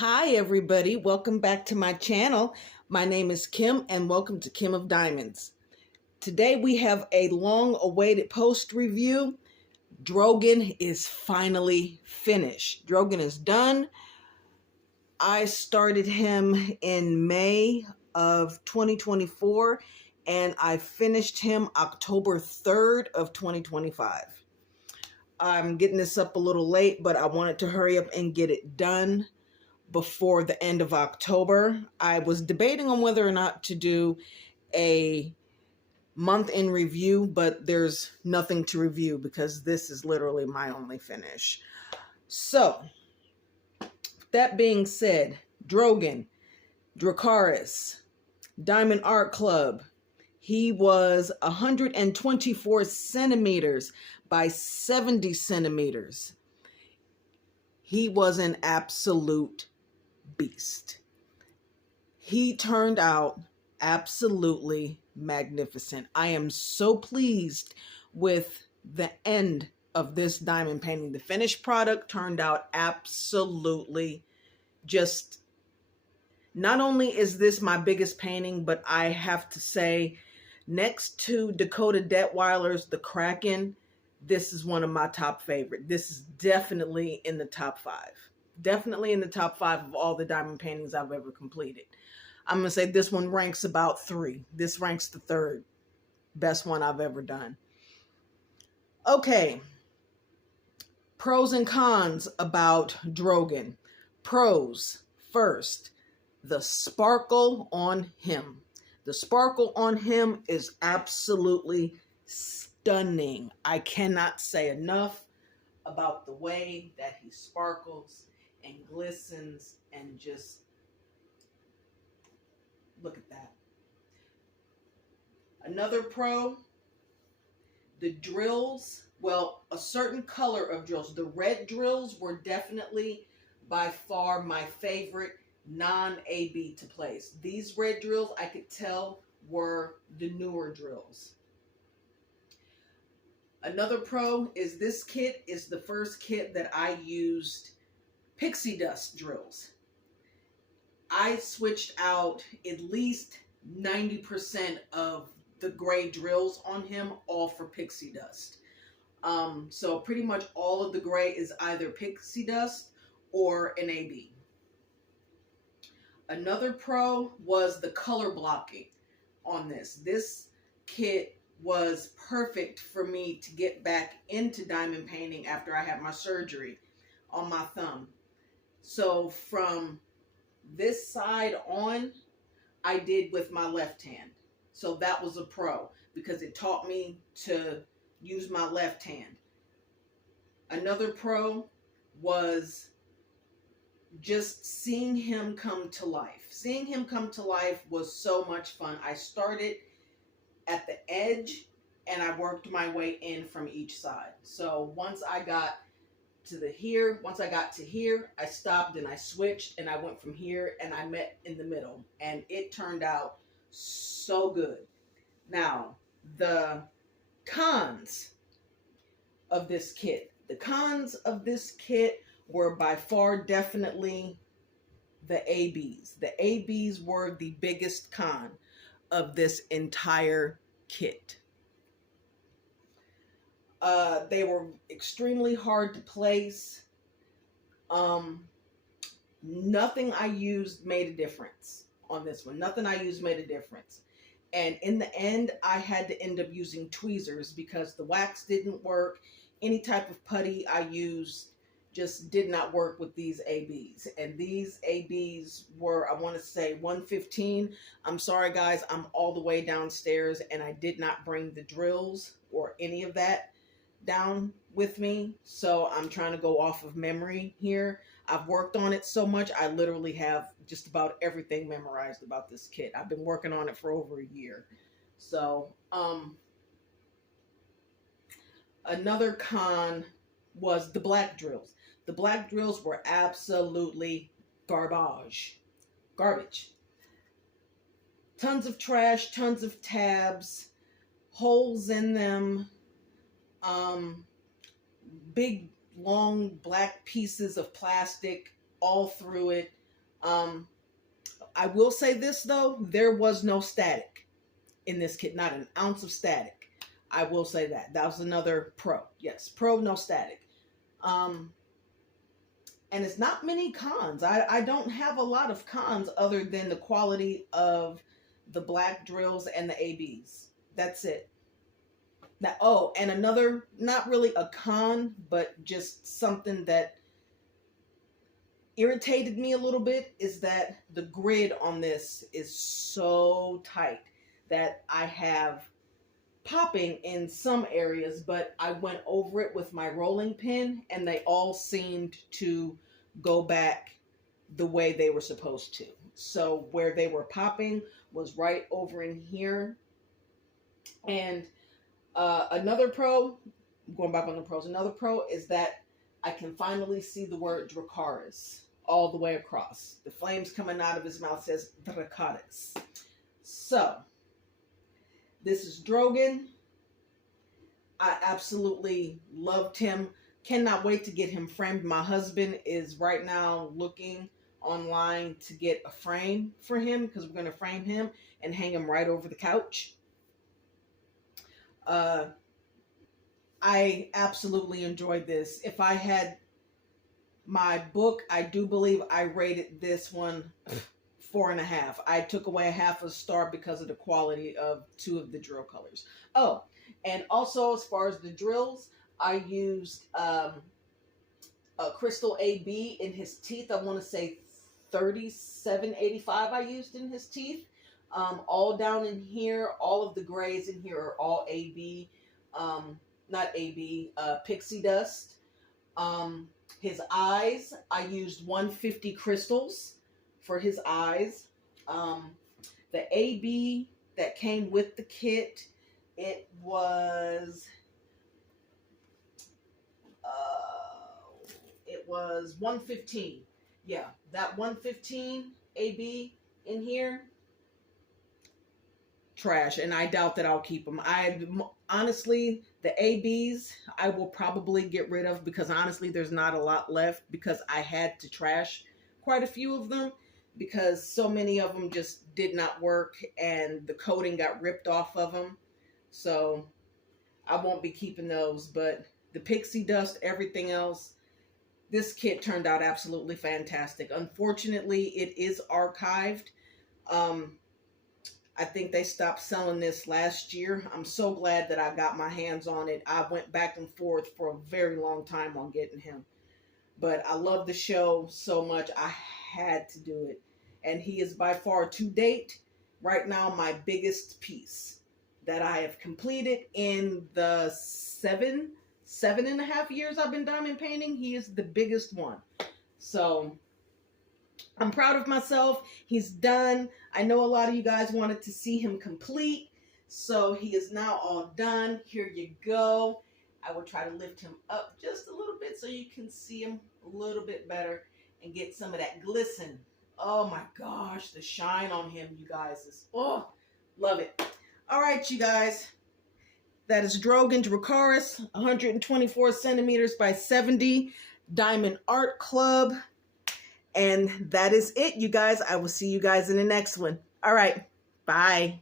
Hi, everybody. Welcome back to my channel. My name is Kim, and welcome to Kim of Diamonds. Today, we have a long-awaited post review. DROGON is finally finished. DROGON is done. I started him in May of 2024, and I finished him October 3rd of 2025. I'm getting this up a little late, but I wanted to hurry up and get it done before the end of October. I was debating on whether or not to do a month in review, but there's nothing to review because this is literally my only finish. So, that being said, Drogon, Dracarys, Diamond Art Club, he was 124 centimeters by 70 centimeters. He was an absolute beast. He turned out absolutely magnificent. I am so pleased with the end of this diamond painting. The finished product turned out absolutely just, not only is this my biggest painting, but I have to say, next to Dakota Detweiler's The Kraken, this is one of my top favorite. This is definitely in the top 5. Definitely in the top 5 of all the diamond paintings I've ever completed. I'm going to say this one ranks about 3. This ranks the 3rd best one I've ever done. Okay. Pros and cons about Drogon. Pros. First, the sparkle on him. The sparkle on him is absolutely stunning. I cannot say enough about the way that he sparkles and glistens, and just look at that. Another pro, the drills, well, a certain color of drills. The red drills were definitely by far my favorite non-AB to place. These red drills I could tell were the newer drills. Another pro is this kit is the first kit that I used pixie dust drills. I switched out at least 90% of the gray drills on him, all for pixie dust. So pretty much all of the gray is either pixie dust or an AB. Another pro was the color blocking on this. This kit was perfect for me to get back into diamond painting after I had my surgery on my thumb. So from this side on, I did with my left hand. So that was a pro because it taught me to use my left hand. Another pro was just seeing him come to life. Seeing him come to life was so much fun. I started at the edge and I worked my way in from each side. So once I got to here, I stopped and I switched and I went from here and I met in the middle, and it turned out so good. Now, the cons of this kit. The cons of this kit were by far definitely the ABs. The ABs were the biggest con of this entire kit. They were extremely hard to place. Nothing I used made a difference on this one. Nothing I used made a difference. And in the end, I had to end up using tweezers because the wax didn't work. Any type of putty I used just did not work with these ABs. And these ABs were, I want to say 115. I'm sorry guys, I'm all the way downstairs and I did not bring the drills or any of that down with me. So I'm trying to go off of memory here. I've worked on it so much, I literally have just about everything memorized about this kit. I've been working on it for over a year. So, another con was the black drills. The black drills were absolutely garbage. Tons of trash, tons of tabs, holes in them, big long black pieces of plastic all through it. I will say this though, there was no static in this kit, not an ounce of static. I will say that. That was another pro. Yes, pro, no static. And it's not many cons. I don't have a lot of cons other than the quality of the black drills and the ABs. That's it. Now, oh, and another, not really a con, but just something that irritated me a little bit is that the grid on this is so tight that I have popping in some areas, but I went over it with my rolling pin and they all seemed to go back the way they were supposed to. So where they were popping was right over in here. And another pro, going back on the pros, another pro is that I can finally see the word Dracaris all the way across. The flames coming out of his mouth says Dracaris. So this is Drogon. I absolutely loved him. Cannot wait to get him framed. My husband is right now looking online to get a frame for him because we're going to frame him and hang him right over the couch. I absolutely enjoyed this. If I had my book, I do believe I rated this one 4.5. I took away a half a star because of the quality of 2 of the drill colors. Oh, and also as far as the drills, I used a crystal AB in his teeth. I want to say 3785 I used in his teeth. All down in here, all of the grays in here are all AB, not AB, pixie dust. His eyes, I used 150 crystals for his eyes. The AB that came with the kit, it was 115. Yeah, that 115 AB in here, trash, and I doubt that I'll keep them. Honestly, the ABs I will probably get rid of because honestly there's not a lot left because I had to trash quite a few of them because so many of them just did not work and the coating got ripped off of them. So I won't be keeping those, but the pixie dust, everything else, this kit turned out absolutely fantastic. Unfortunately, it is archived. I think they stopped selling this last year. I'm so glad that I got my hands on it. I went back and forth for a very long time on getting him. But I love the show so much, I had to do it. And he is by far, to date, right now, my biggest piece that I have completed in the 7.5 years I've been diamond painting. He is the biggest one. So I'm proud of myself. He's done. I know a lot of you guys wanted to see him complete. So he is now all done. Here you go. I will try to lift him up just a little bit so you can see him a little bit better and get some of that glisten. Oh my gosh, the shine on him, you guys, is, oh, love it. All right, you guys. That is Drogon Dracaris, 124 centimeters by 70, Diamond Art Club. And that is it, you guys. I will see you guys in the next one. All right. Bye.